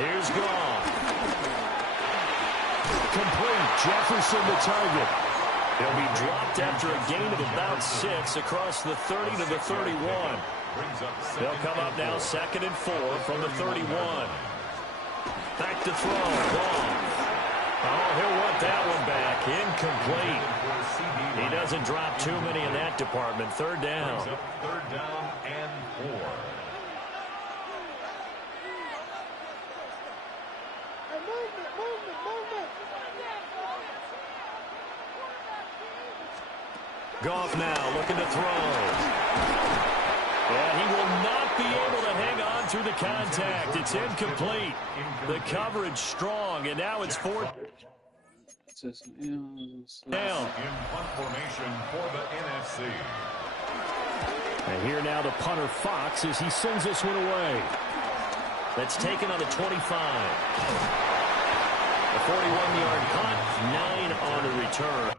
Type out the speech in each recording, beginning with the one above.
Here's Goff. Complete. Jefferson the target. He'll be dropped after a gain of about 6 across the 30 to the 31. They'll come up now 2nd and 4 from the 31. Back to throw. Goff. Oh, he'll want that one back. Incomplete. He doesn't drop too many in that department. 3rd down. 3rd down and 4. Goff now looking to throw. And he will not be able to hang on through the contact. It's incomplete. The coverage strong, and now it's 4th down. In punt formation for the NFC. And here now the punter Fox as he sends this one away. That's taken on the 25. A 41-yard punt, 9 on the return.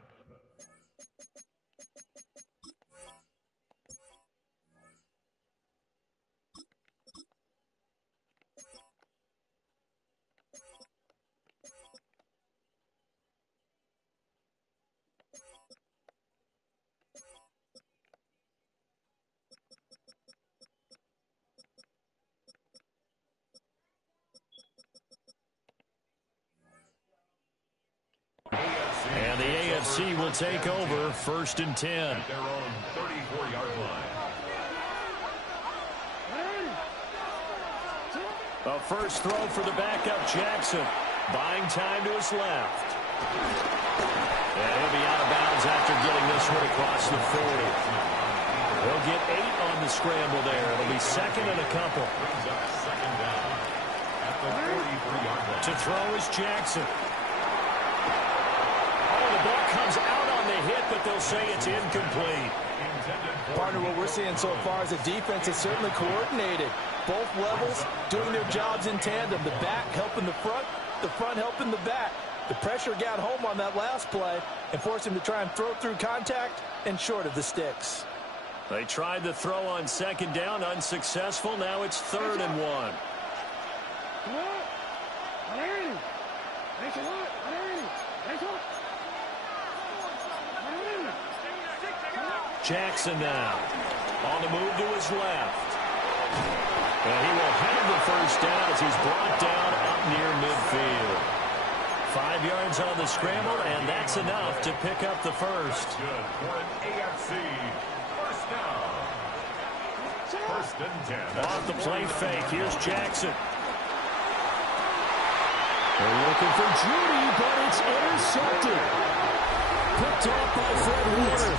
And the AFC will take over 1st and 10. At their own 34-yard line. A first throw for the backup Jackson. Buying time to his left. And he'll be out of bounds after getting this one across the 40. He'll get 8 on the scramble there. It'll be 2nd and a couple. Brings up 2nd down at the 43-yard line. To throw is Jackson. The ball comes out on the hit, but they'll say it's incomplete. Partner, what we're seeing so far is the defense is certainly coordinated. Both levels doing their jobs in tandem. The back helping the front helping the back. The pressure got home on that last play and forced him to try and throw through contact and short of the sticks. They tried the throw on 2nd down, unsuccessful. Now it's 3rd and 1. Jackson now on the move to his left. And he will have the first down as he's brought down up near midfield. 5 yards on the scramble, and that's enough to pick up the first. Good for an AFC first down. 1st and 10. Off the play fake, here's Jackson. They're looking for Judy, but it's intercepted. Picked off by Fred Warner.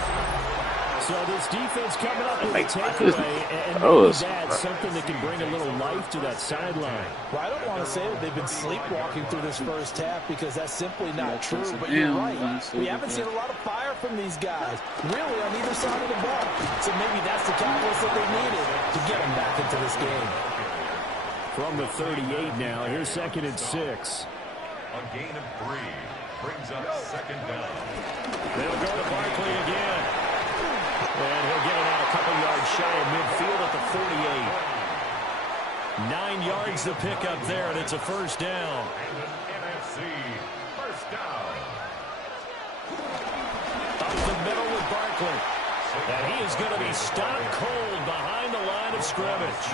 So this defense coming up with a takeaway, and maybe that's something that can bring a little life to that sideline. Well, I don't want to say that they've been sleepwalking through this first half because that's simply not true, but you're right. We haven't seen a lot of fire from these guys, really, on either side of the ball. So maybe that's the catalyst that they needed to get them back into this game. From the 38 now, here's 2nd and 6. A gain of 3 brings up 2nd down. They'll go to Barkley again. And he'll get it out a couple yards shy of midfield at the 48. 9 yards to pick up there, and it's a first down. And an NFC first down. Up the middle with Barkley. And he is going to be stopped cold behind the line of scrimmage.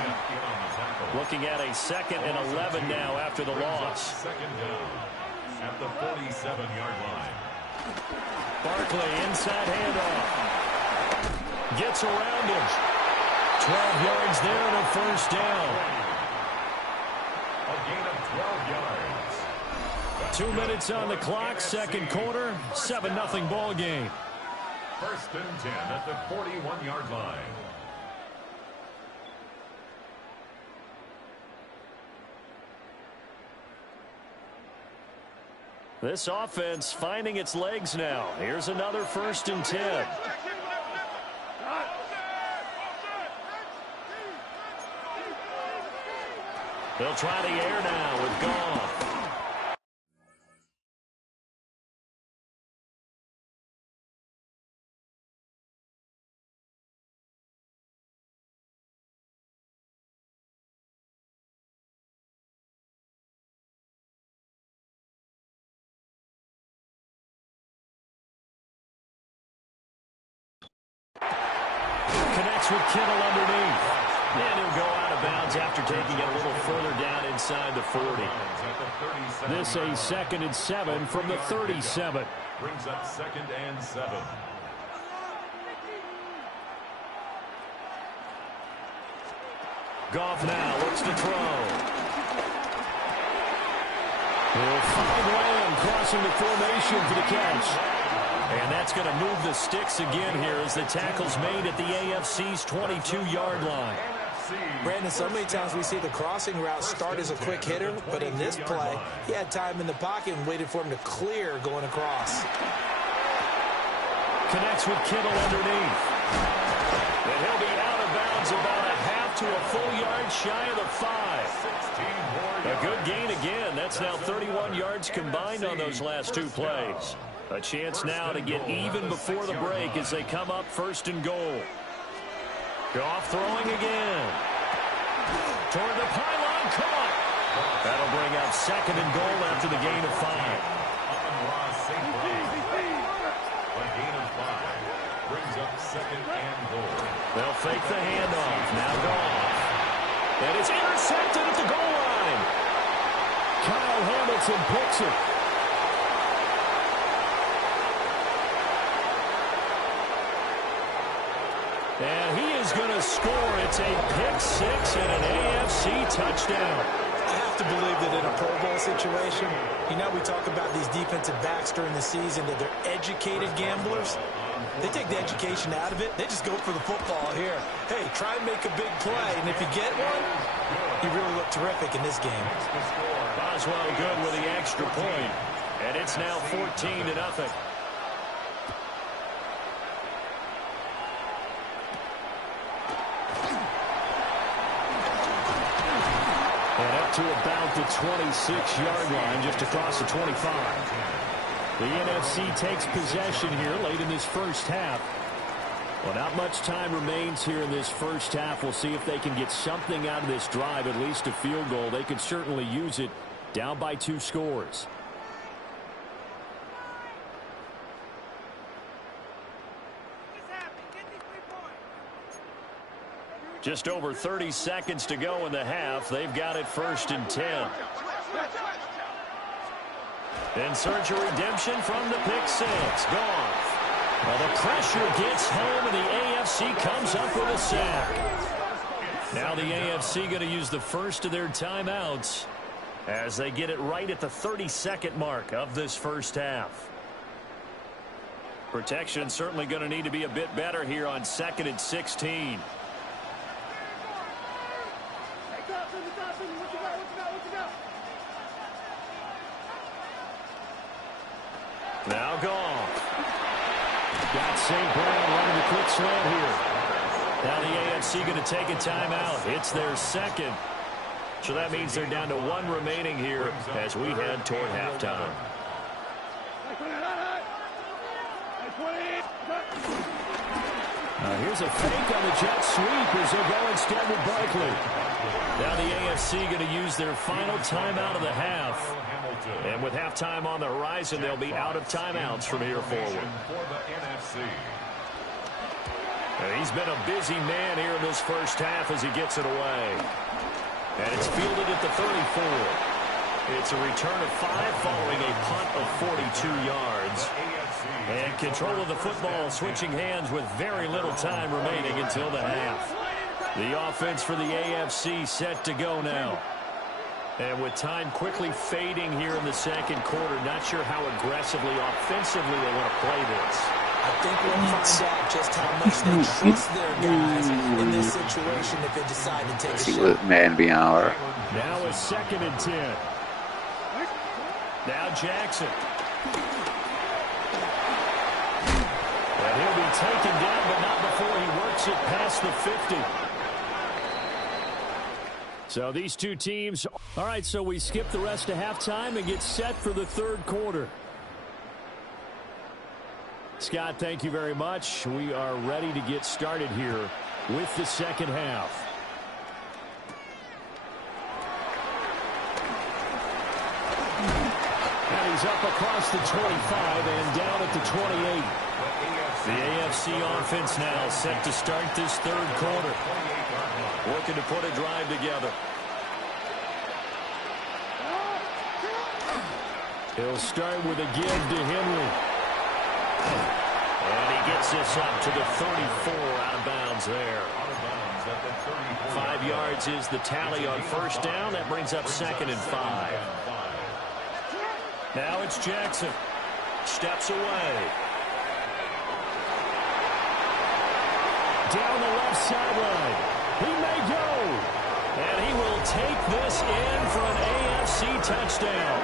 Looking at a 2nd and 11 now after the loss. 2nd down at the 47-yard line. Barkley inside handoff. Gets around him. 12 yards there and a first down. A gain of 12 yards. 2 minutes on the clock, 2nd quarter, 7-0 ball game. 1st and 10 at the 41-yard line. This offense finding its legs now. Here's another 1st and 10. They'll try the air now with Goff. connects with Kittle underneath. And he'll go out of bounds after taking it a little further down inside the 40. This a 2nd and 7 from the 37. Brings up 2nd and 7. Goff now looks to throw. He'll find Lamb crossing the formation for the catch. And that's going to move the sticks again here as the tackle's made at the AFC's 22-yard line. Brandon, so many times we see the crossing route start as a quick hitter, but in this play, he had time in the pocket and waited for him to clear going across. Connects with Kittle underneath. And he'll be out of bounds about a half to a full yard shy of the 5. A good gain again. That's now 31 yards combined on those last 2 plays. A chance now to get even before the break as they come up 1st and goal. Goff throwing again. Toward the pylon, caught. That'll bring up 2nd and goal after the gain of 5. A gain of 5 brings up 2nd and goal. They'll fake the handoff. Now Goff. And it's intercepted at the goal line. Kyle Hamilton picks it. And he is going to score. It's a pick-6 and an AFC touchdown. I have to believe that in a Pro Bowl situation, you know, we talk about these defensive backs during the season, that they're educated gamblers. They take the education out of it. They just go for the football here. Hey, try and make a big play, and if you get one, you really look terrific in this game. Boswell good with the extra point, and it's now 14-0. And up to about the 26-yard line, just across the 25. The NFC takes possession here late in this first half. Well, not much time remains here in this first half. We'll see if they can get something out of this drive, at least a field goal. They could certainly use it, down by 2 scores. Just over 30 seconds to go in the half. They've got it 1st and 10. In search of redemption from the pick-6. Goff. Well, the pressure gets home, and the AFC comes up with a sack. Now the AFC going to use the first of their timeouts as they get it right at the 30-second mark of this first half. Protection certainly going to need to be a bit better here on 2nd and 16. Now Goff. Got St. Brown running the quick slant here. Now the AFC going to take a timeout. It's their 2nd. So that means they're down to 1 remaining here as we head toward halftime. Here's a fake on the jet sweep as they go instead with Barkley. Now the AFC going to use their final timeout of the half. And with halftime on the horizon, they'll be out of timeouts from here forward. And he's been a busy man here in this first half as he gets it away. And it's fielded at the 34. It's a return of 5 following a punt of 42 yards. And control of the football switching hands with very little time remaining until the half. The offense for the AFC set to go now. And with time quickly fading here in the second quarter, not sure how aggressively, offensively they want to play this. I think we'll find out just how much they trust their guys in this situation if they decide to take a shot. Man be hour. Now a 2nd and 10. Now Jackson. And he'll be taken down, but not before he works it past the 50. So these two teams. All right, so we skip the rest of halftime and get set for the 3rd quarter. Scott, thank you very much. We are ready to get started here with the second half. And he's up across the 25 and down at the 28. The AFC offense now set to start this third quarter. Looking to put a drive together. He'll start with a give to Henry. And he gets this up to the 34, out of bounds there. 5 yards is the tally on first down. That brings up 2nd and 5. Now it's Jackson. Steps away. Down the left sideline. He may go. And he will take this in for an AFC touchdown.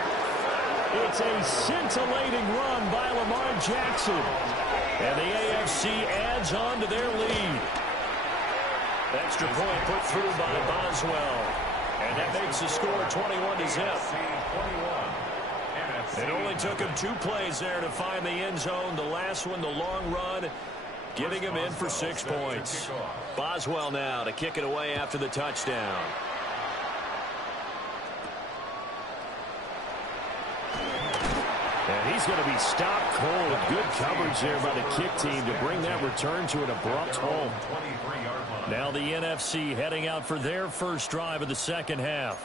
It's a scintillating run by Lamar Jackson. And the AFC adds on to their lead. Extra point put through by Boswell. And that makes the score 21-0. It only took him 2 plays there to find the end zone. The last one, the long run, getting him in for 6 points. Boswell now to kick it away after the touchdown. And he's going to be stopped cold. Good coverage there by the kick team to bring that return to an abrupt halt. Now the NFC heading out for their first drive of the second half.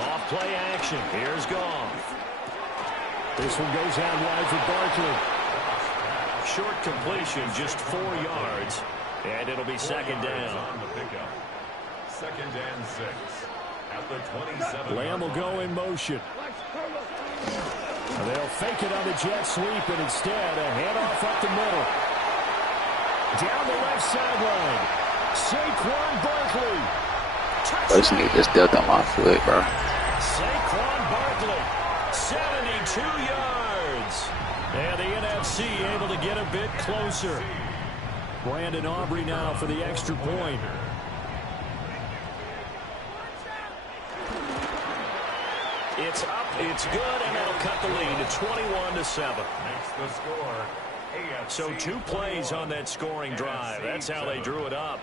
Off play action. Here's Goff. This one goes out wide for Barkley. Short completion, just 4 yards. And it'll be 2nd down. 2nd and 6. At the 27. Lamb will go in motion. They'll fake it on the jet sweep, and instead a handoff up the middle. Down the left sideline. Saquon Barkley. This nigga just dealt on my foot, bro. Saquon Barkley. 72 yards. And the NFC able to get a bit closer. Brandon Aubrey now for the extra point. It's up, it's good, and that'll cut the lead to 21-7. Makes the score. So 2 plays on that scoring drive. That's how they drew it up.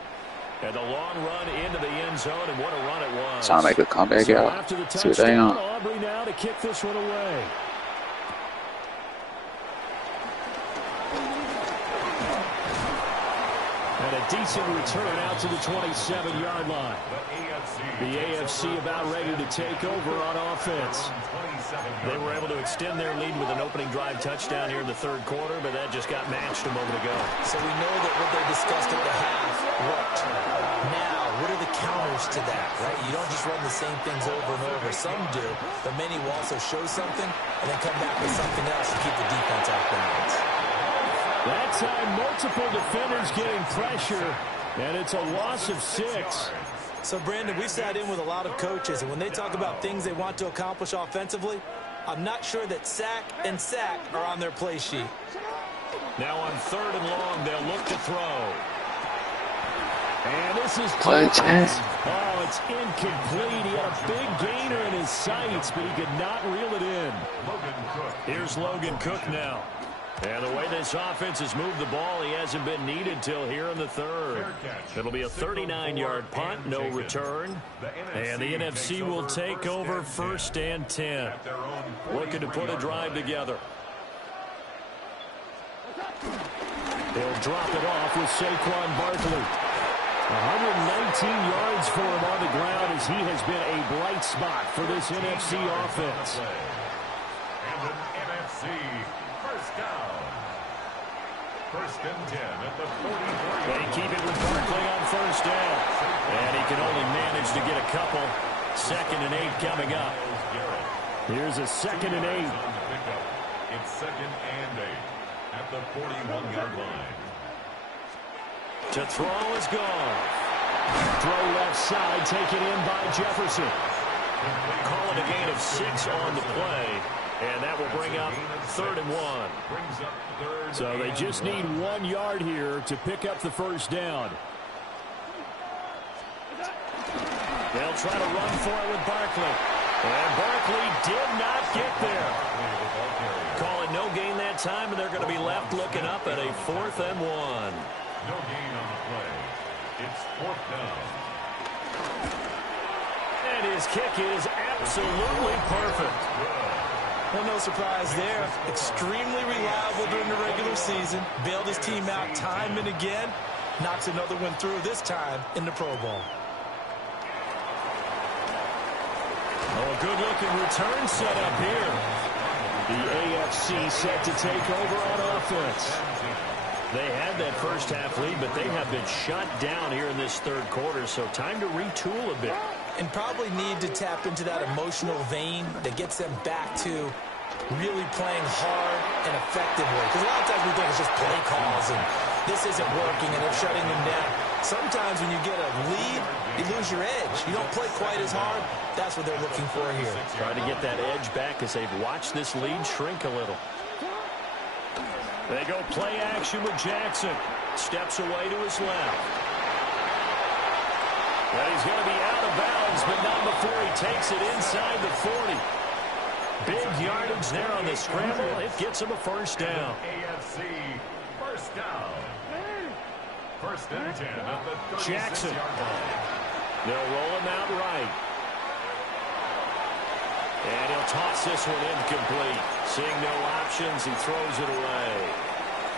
And the long run into the end zone, and what a run it was. Trying to make a comeback, So y'all. after the See what they touchdown, on. Aubrey now to kick this one away. And a decent return out to the 27-yard line. The AFC about ready to take over on offense. They were able to extend their lead with an opening drive touchdown here in the third quarter, but that just got matched a moment ago. So we know that what they discussed at the half worked. Now, what are the counters to that, right? You don't just run the same things over and over. Some do, but many will also show something and then come back with something else to keep the defense off balance. That time, multiple defenders getting pressure, and it's a loss of 6. So, Brandon, we've sat in with a lot of coaches, and when they talk about things they want to accomplish offensively, I'm not sure that sack and sack are on their play sheet. Now on 3rd and long, they'll look to throw. And this is Clutch. Oh, it's incomplete. He had a big gainer in his sights, but he could not reel it in. Here's Logan Cook now. And the way this offense has moved the ball, he hasn't been needed till here in the 3rd. It'll be a 39-yard punt, no return. And the NFC will take over 1st and 10. Looking to put a drive together. They'll drop it off with Saquon Barkley. 119 yards for him on the ground as he has been a bright spot for this NFC offense. And an NFC first down. 1st and 10 at the 43. They keep it with Barkley on 1st down. And he can only manage to get a couple. 2nd and 8 coming up. Here's a 2nd and 8. It's 2nd and 8 at the 41-yard line. To throw is gone. Throw left side, taken in by Jefferson. Call it a gain of 6 on the play. And that will bring up 3rd and 1. So they just need 1 yard here to pick up the 1st down. They'll try to run for it with Barkley. And Barkley did not get there. Call it no gain that time, and they're going to be left looking up at a 4th and 1. No gain on the play. It's 4th down. And his kick is absolutely perfect. Well, no surprise there. Extremely reliable during the regular season. Bailed his team out time and again. Knocks another one through, this time in the Pro Bowl. Oh, a good-looking return set up here. The AFC set to take over on offense. They had that first half lead, but they have been shut down here in this third quarter, so time to retool a bit. And probably need to tap into that emotional vein that gets them back to really playing hard and effectively. Because a lot of times we think it's just play calls and this isn't working and they're shutting them down. Sometimes when you get a lead, you lose your edge. You don't play quite as hard. That's what they're looking for here. Trying to get that edge back as they've watched this lead shrink a little. They go play action with Jackson. Steps away to his left. Well, he's going to be out of bounds, but not before he takes it inside the 40. Big yardage there on the scramble. It gets him a first down. AFC first down. 1st and 10 at the 36-yard Jackson. line. They'll roll him out right. And he'll toss this one incomplete. Seeing no options, he throws it away.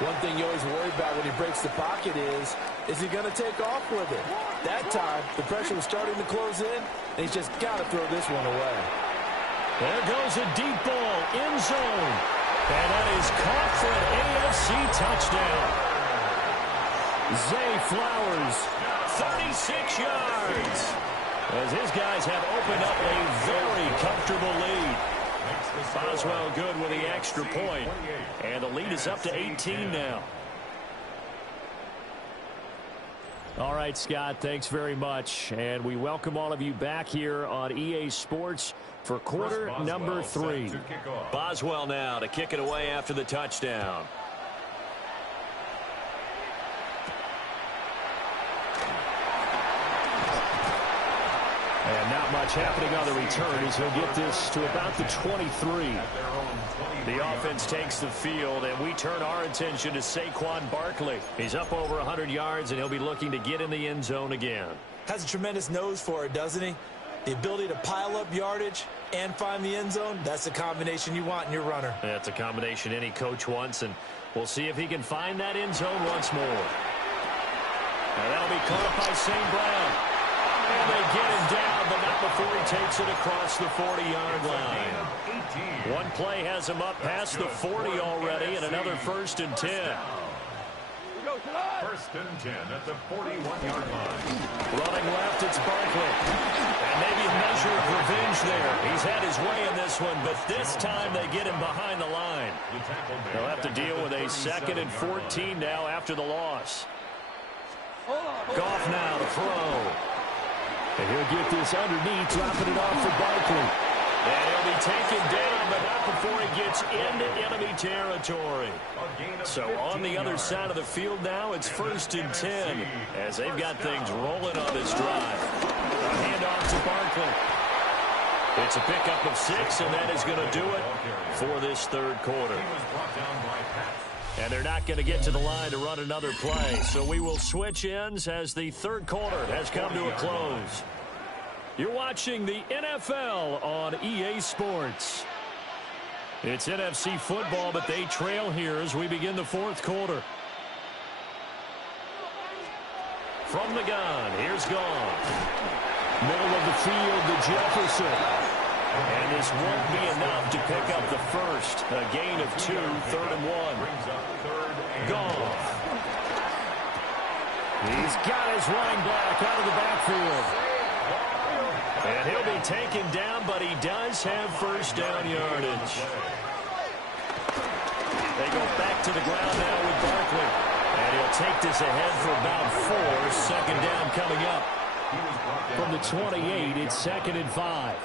One thing you always worry about when he breaks the pocket is he going to take off with it? That time, the pressure was starting to close in, and he's just got to throw this one away. There goes a deep ball, end zone. And that is caught for an AFC touchdown. Zay Flowers, 36 yards. As his guys have opened up a very comfortable lead. Boswell good with the extra point. And the lead is up to 18 now. All right, Scott, thanks very much. And we welcome all of you back here on EA Sports for quarter number 3. Boswell now to kick it away after the touchdown. And not much happening on the return as he'll get this to about the 23. The offense takes the field, and we turn our attention to Saquon Barkley. He's up over 100 yards, and he'll be looking to get in the end zone again. Has a tremendous nose for it, doesn't he? The ability to pile up yardage and find the end zone, that's the combination you want in your runner. That's a combination any coach wants, and we'll see if he can find that end zone once more. Now that'll be caught by St. Brown. And they get him down, but not before he takes it across the 40-yard line. One play has him up past the 40 already, and another 1st and 10. 1st and 10 at the 41-yard line. Running left, it's Barkley. And maybe a measure of revenge there. He's had his way in this one, but this time they get him behind the line. They'll have to deal with a 2nd and 14 now after the loss. Goff now to throw. And he'll get this underneath, dropping it off for Barkley. And he'll be taken down, but not before he gets into enemy territory. So on the other side of the field now, it's 1st and 10 as they've got things rolling on this drive. A handoff to Barkley. It's a pickup of 6, and that is going to do it for this third quarter. And they're not going to get to the line to run another play. So we will switch ends as the third quarter has come to a close. You're watching the NFL on EA Sports. It's NFC football, but they trail here as we begin the fourth quarter. From the gun, here's Gone. Middle of the field to Jefferson. And this won't be enough to pick up the first. A gain of 2, 3rd and 1. Goff. He's got his running back out of the backfield. And he'll be taken down, but he does have first down yardage. They go back to the ground now with Barkley. And he'll take this ahead for about 4. Second down coming up. From the 28, it's 2nd and 5.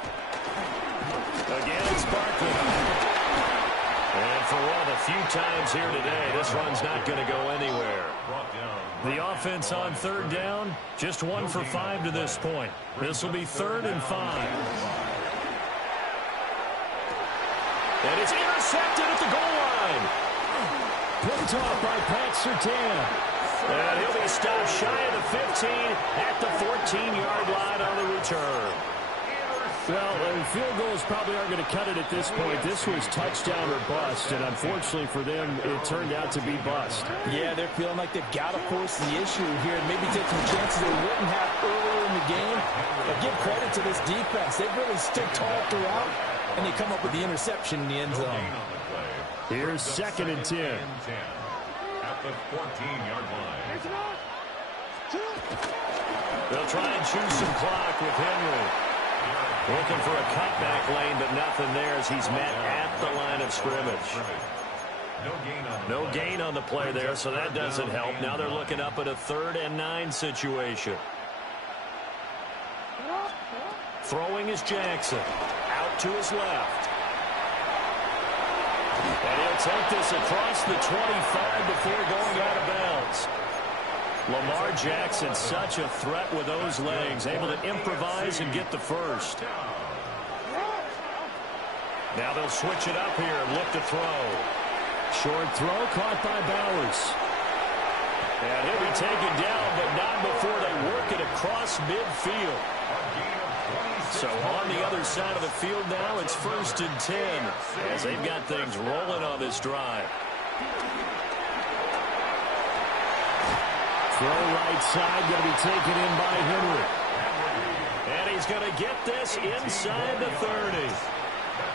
Again, it's Barkley. And for one of the few times here today, this run's not going to go anywhere. The offense on 3rd down, just 1 for 5 to this point. This will be 3rd and 5. And it's intercepted at the goal line. Picked off by Pat Surtain. And he'll be stopped shy of the 15 at the 14-yard line on the return. Well, field goals probably aren't going to cut it at this point. This was touchdown or bust, and unfortunately for them, it turned out to be bust. Yeah, they're feeling like they've got to force the issue here and maybe take some chances they wouldn't have earlier in the game. But give credit to this defense. They've really stood tall throughout, and they come up with the interception in the end zone. Here's 2nd and 10. At the 14-yard line. They'll try and choose some clock with Henry. Looking for a cutback lane, but nothing there as he's met at the line of scrimmage. No gain on the play there, so that doesn't help. Now they're looking up at a 3rd and 9 situation. Throwing is Jackson. Out to his left. And he'll take this across the 25 before going out of bounds. Lamar Jackson, such a threat with those legs, able to improvise and get the first. Now they'll switch it up here and look to throw. Short throw caught by Bowers. And he'll be taken down, but not before they work it across midfield. So on the other side of the field now, it's 1st and 10 as they've got things rolling on this drive. Throw right side, going to be taken in by Henry. And he's going to get this inside the 30.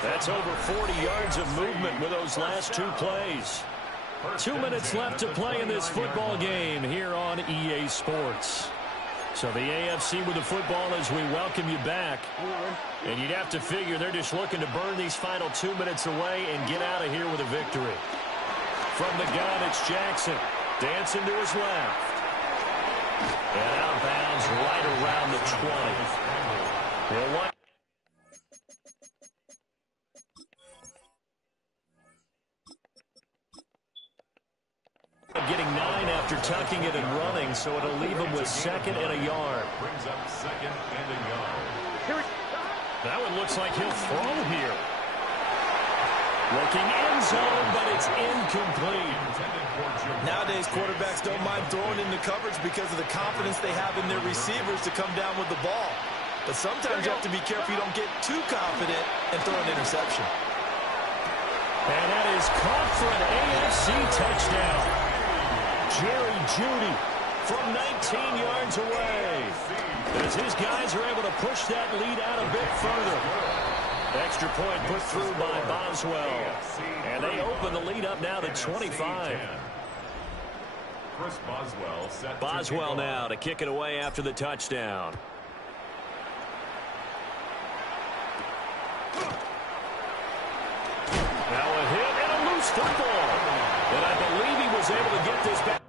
That's over 40 yards of movement with those last 2 plays. 2 minutes left to play in this football game here on EA Sports. So the AFC with the football as we welcome you back. And you'd have to figure they're just looking to burn these final 2 minutes away and get out of here with a victory. From the gun, it's Jackson. Dancing to his left. And out of bounds right around the 20. He'll want getting 9 after tucking it and running, so it'll leave him with 2nd and a yard. Brings up 2nd and a yard. That one looks like he'll throw here. Looking end zone, but it's incomplete. Nowadays, quarterbacks don't mind throwing into coverage because of the confidence they have in their receivers to come down with the ball. But sometimes you have to be careful you don't get too confident and throw an interception. And that is caught for an AFC touchdown. Jerry Jeudy from 19 yards away. As his guys are able to push that lead out a bit further. Extra point put through by Boswell. And they open the lead up now to 25. Chris Boswell set Boswell now to kick it away after the touchdown. Now a hit and a loose football. And I believe he was able to get this back.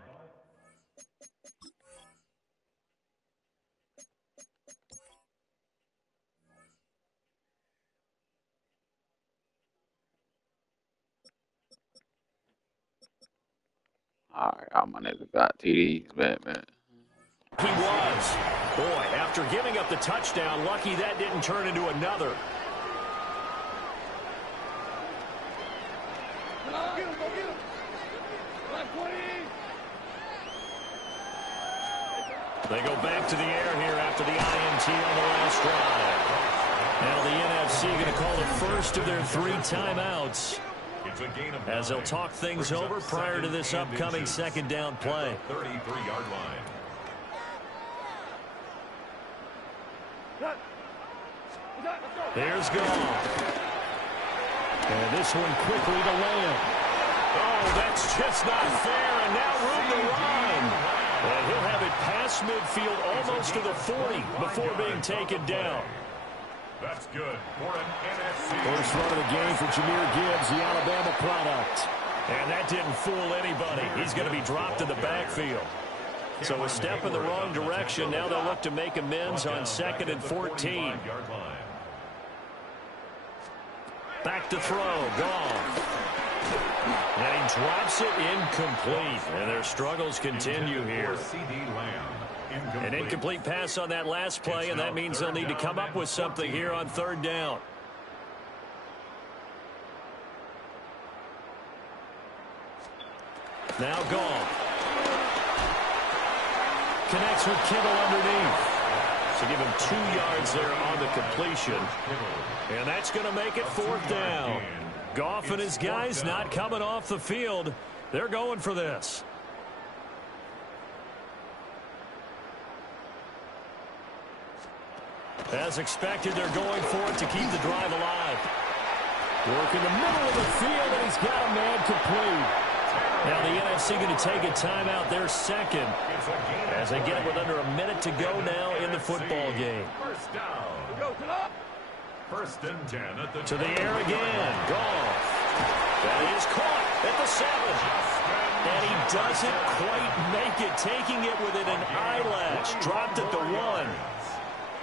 Alright, all my niggas got TDs, man. He was. Boy, after giving up the touchdown, lucky that didn't turn into another. They go back to the air here after the INT on the last drive. Now the NFC going to call the first of their 3 timeouts, as they'll talk things over prior to this upcoming 2nd down play. 33-yard line. There's Goff. And this one quickly to Lamb. Oh, that's just not fair, and now room to run. And he'll have it past midfield almost to the 40 before being taken down. That's good for an NFC. First run of the game for Jahmyr Gibbs, the Alabama product. And that didn't fool anybody. He's going to be dropped in the backfield. So a step in the wrong direction. Now they'll look to make amends on 2nd and 14. Back to throw. Goff. And he drops it incomplete. And their struggles continue here. An incomplete pass on that last play, and that means they'll need to come up with something here on 3rd down. Now Goff. Connects with Kittle underneath. So give him 2 yards there on the completion. And that's going to make it 4th down. Goff and his guys not coming off the field. They're going for this. As expected, they're going for it to keep the drive alive. Work in the middle of the field, and he's got a man complete. Now the NFC going to take a timeout there second as they get it with under a minute to go now in the football game. First down. First and 10 at the to the air again. Goff. That is caught at the 7. And he doesn't quite make it, taking it within an eyelash. Dropped at the 1.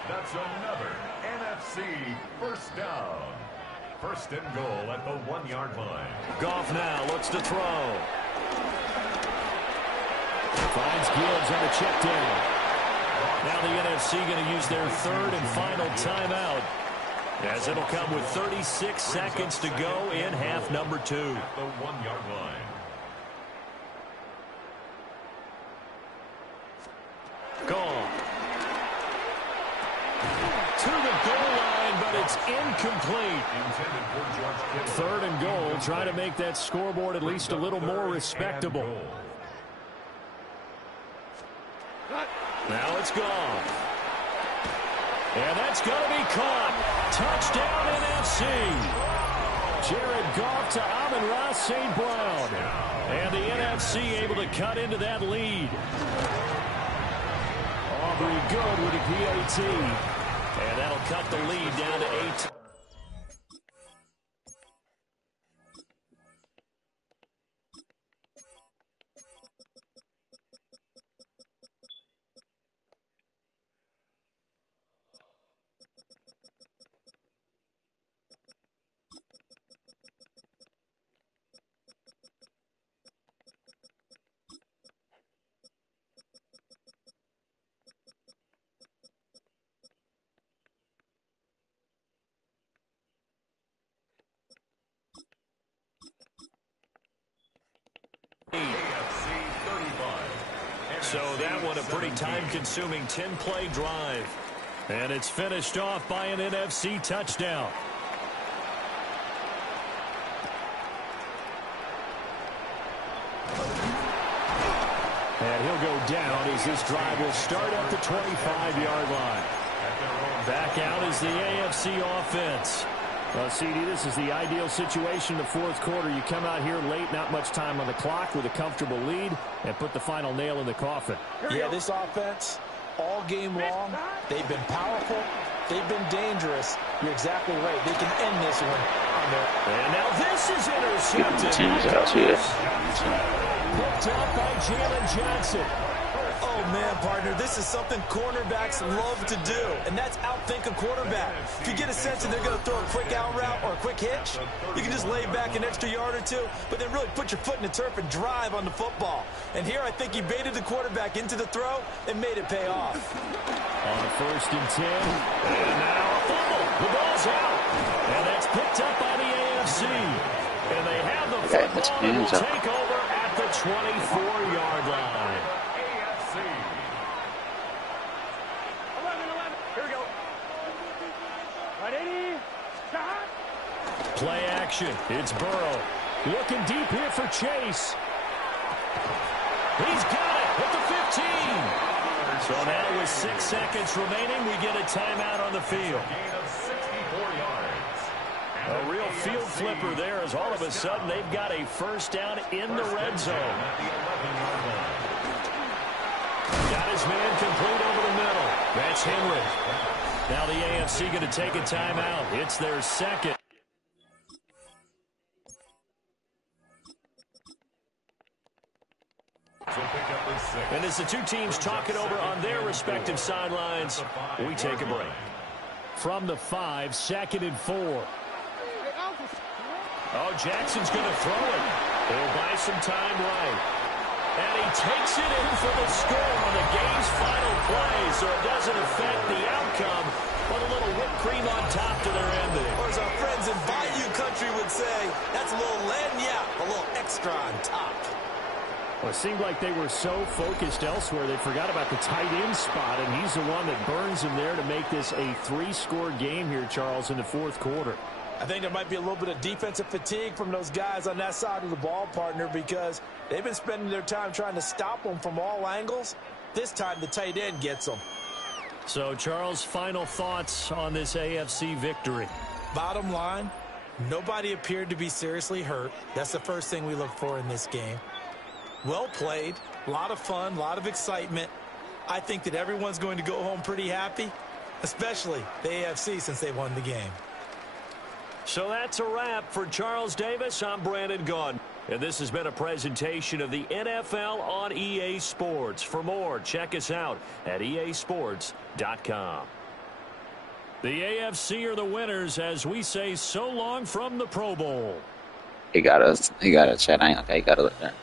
That's another NFC first down. First and goal at the 1-yard line. Goff now looks to throw. Finds Gibbs on a check down. Now the NFC going to use their 3rd and final timeout, as it'll come with 36 seconds to go in half number 2. At the 1-yard line. Goff. To the goal line, but it's incomplete. 3rd and goal, trying to make that scoreboard at least a little more respectable. Now it's gone. And that's going to be caught. Touchdown NFC. Jared Goff to Amon-Ra St. Brown. And the NFC able to cut into that lead. Aubrey good with a PAT. And that'll cut the lead down to 8. So that one a pretty time-consuming 10-play drive. And it's finished off by an NFC touchdown. And he'll go down as this drive will start at the 25-yard line. Back out is the AFC offense. Well, CD, this is the ideal situation in the 4th quarter. You come out here late, not much time on the clock, with a comfortable lead, and put the final nail in the coffin. Yeah, this offense, all game long, they've been powerful, they've been dangerous. You're exactly right. They can end this one on their... And now this is intercepted. Teams out here. Picked up by Jalen Johnson. Oh, man, partner, this is something cornerbacks love to do, and that's outthink a quarterback. If you get a sense that they're going to throw a quick out route or a quick hitch, you can just lay back an extra yard or 2, but then really put your foot in the turf and drive on the football. And here I think he baited the quarterback into the throw and made it pay off. On 1st and 10, and now a fumble. The ball's out, and that's picked up by the AFC. And they have the football and will take over at the 24-yard line. Play action. It's Burrow. Looking deep here for Chase. He's got it at the 15. So now with 6 seconds remaining, we get a timeout on the field. A real field flipper there as all of a sudden they've got a first down in the red zone. Got his man complete over the middle. That's Henry. Now the AFC going to take a timeout. It's their second. And as the two teams talk it over on their respective sidelines, we take a break. From the 5, 2nd and 4. Oh, Jackson's going to throw it. He'll buy some time right. And he takes it in for the score on the game's final play, so it doesn't affect the outcome, but a little whipped cream on top to their ending. Or as our friends in Bayou Country would say, that's a little lagniappe, a little extra on top. Well, it seemed like they were so focused elsewhere they forgot about the tight end spot, and he's the one that burns him there to make this a 3-score game here, Charles, in the fourth quarter. I think there might be a little bit of defensive fatigue from those guys on that side of the ball, partner, because they've been spending their time trying to stop them from all angles. This time the tight end gets them. So, Charles, final thoughts on this AFC victory. Bottom line, nobody appeared to be seriously hurt. That's the first thing we look for in this game. Well played, a lot of fun, a lot of excitement. I think that everyone's going to go home pretty happy, especially the AFC since they won the game. So that's a wrap for Charles Davis. I'm Brandon Gaudin. And this has been a presentation of the NFL on EA Sports. For more, check us out at easports.com. The AFC are the winners as we say so long from the Pro Bowl. He got us. He got a chat. I ain't okay. He got to look there.